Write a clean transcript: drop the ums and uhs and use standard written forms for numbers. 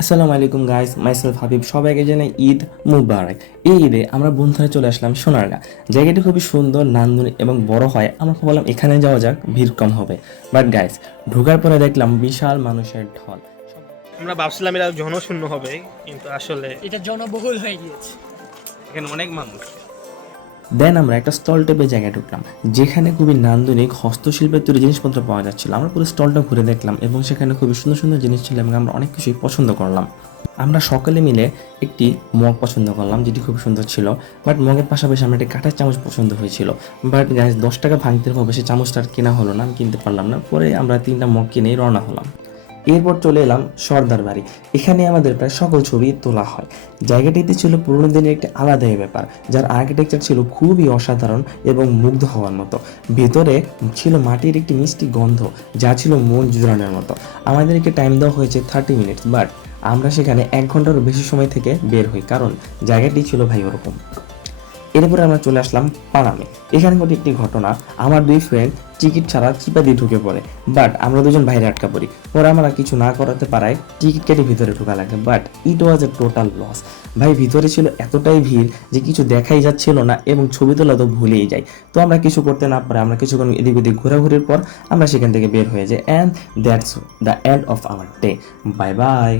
আসসালামু আলাইকুম guys, myself Habib. সবাইকে জানাই ঈদ মুবারক। এই ঈদে আমরা বন্ধুরা চলে আসলাম সোনারগাঁ। জায়গাটি খুবই সুন্দর, নান্দনিক এবং বড় হয়। আমরা ভাবলাম এখানে যাওয়া যাক, ভিড় কম হবে। বাট গাইস, ঢোকার পরে দেখলাম বিশাল মানুষের ঢল। আমরা ভাবছিলাম এটা জনশূন্য হবে, কিন্তু আসলে এটা জনবহুল হয়ে গিয়েছে। এখানে অনেক মানুষ। দেন আমরা একটা স্টল টাইপের জায়গায় ঢুকলাম, যেখানে খুবই নান্দনিক হস্তশিল্পের তৈরি জিনিসপত্র পাওয়া যাচ্ছিল। আমরা পুরো স্টলটা ঘুরে দেখলাম এবং সেখানে খুবই সুন্দর সুন্দর জিনিস ছিল এবং আমরা অনেক কিছুই পছন্দ করলাম। আমরা সকলে মিলে একটি মগ পছন্দ করলাম, যেটি খুব সুন্দর ছিল। বাট মগের পাশাপাশি আমরা একটি কাঁটার চামচ পছন্দ হয়েছিল। বাট গাইস, 10 টাকা ভাঙতে হবে, সে চামচটা আর কেনা হলো না, আমি কিনতে পারলাম না। পরে আমরা 3টা মগ কিনেই রওনা হলাম। এরপর চলে এলাম সর্দার বাড়ি। এখানে আমাদের প্রায় সকল ছবি তোলা হয়। জায়গাটিতে ছিল পুরোনো দিনের একটি আলাদাই ব্যাপার, যার আর্কিটেকচার ছিল খুবই অসাধারণ এবং মুগ্ধ হওয়ার মতো। ভেতরে ছিল মাটির একটি মিষ্টি গন্ধ, যা ছিল মন জুড়ানোর মতো। আমাদেরকে টাইম দেওয়া হয়েছে 30 মিনিটস, বাট আমরা সেখানে 1 ঘন্টারও বেশি সময় থেকে বের হই, কারণ জায়গাটি ছিল ভাই ওরকম। এরপরে আমরা চলে আসলাম পানামে। এখানে ঘটে একটি ঘটনা। আমার 2 ফ্রেন্ড টিকিট ছাড়া চিপা দিয়ে ঢুকে পড়ে, বাট আমরা দুজন বাইরে আটকা পড়ি। পরে আমরা কিছু না করাতে পারায় টিকিট কেটে ভিতরে ঢোকা লাগে, but it was a total loss. ভাই, ভিতরে ছিল এতটাই ভিড় যে কিছু দেখাই যাচ্ছিল না এবং ছবি তোলা তো ভুলেই যাই। তো আমরা কিছু করতে না পারে আমরা কিছুক্ষণ এদিক ওদিক ঘোরাঘুরির পর আমরা সেখান থেকে বের হয়ে যাই। And that's the end of our day. Bye bye.